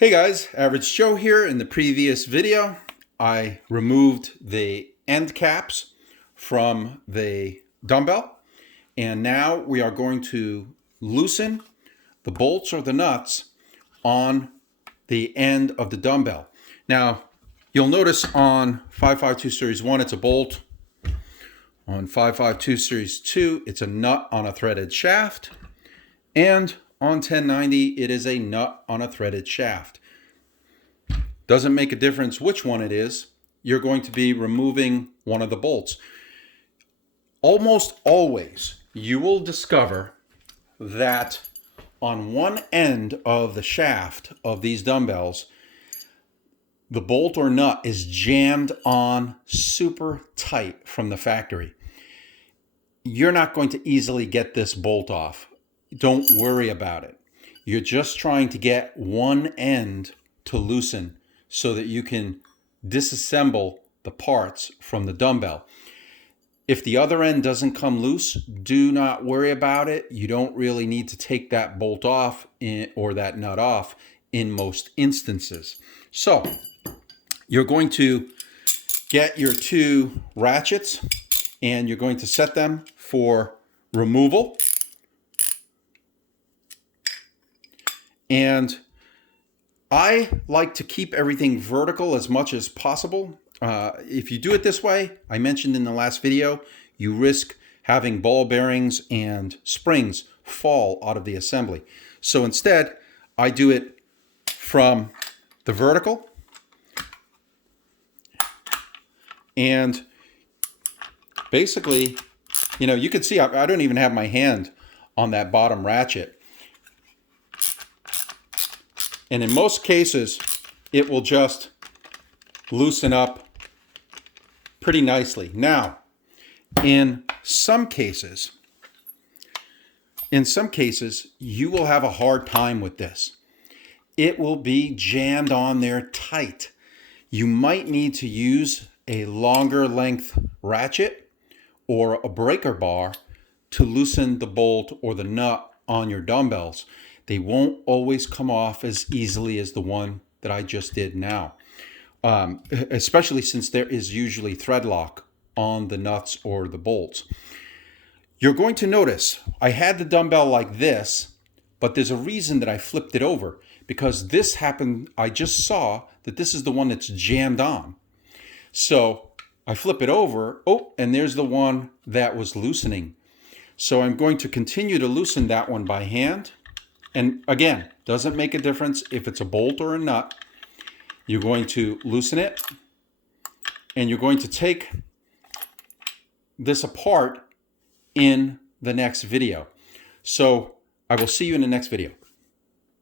Hey guys, Average Joe here. In the previous video, I removed the end caps from the dumbbell, and now we are going to loosen the bolts or the nuts on the end of the dumbbell. Now, you'll notice on 552 Series 1, it's a bolt. On 552 Series 2, it's a nut on a threaded shaft. And on 1090, it is a nut on a threaded shaft. Doesn't make a difference which one it is. You're going to be removing one of the bolts. Almost always, you will discover that on one end of the shaft of these dumbbells, the bolt or nut is jammed on super tight from the factory. You're not going to easily get this bolt off. Don't worry about it. You're just trying to get one end to loosen so that you can disassemble the parts from the dumbbell. If the other end doesn't come loose, do not worry about it. You don't really need to take that bolt off or that nut off in most instances. So you're going to get your two ratchets and you're going to set them for removal. And I like to keep everything vertical as much as possible. If you do it this way, I mentioned in the last video, you risk having ball bearings and springs fall out of the assembly. So instead, I do it from the vertical. And basically, you can see I don't even have my hand on that bottom ratchet. And in most cases, it will just loosen up pretty nicely. Now, in some cases, you will have a hard time with this. It will be jammed on there tight. You might need to use a longer length ratchet or a breaker bar to loosen the bolt or the nut on your dumbbells. They won't always come off as easily as the one that I just did now, especially since there is usually thread lock on the nuts or the bolts. You're going to notice I had the dumbbell like this, but there's a reason that I flipped it over, because this happened. I just saw that this is the one that's jammed on. So I flip it over, and there's the one that was loosening. So I'm going to continue to loosen that one by hand. And again, doesn't make a difference if it's a bolt or a nut. You're going to loosen it, and you're going to take this apart in the next video. So I will see you in the next video.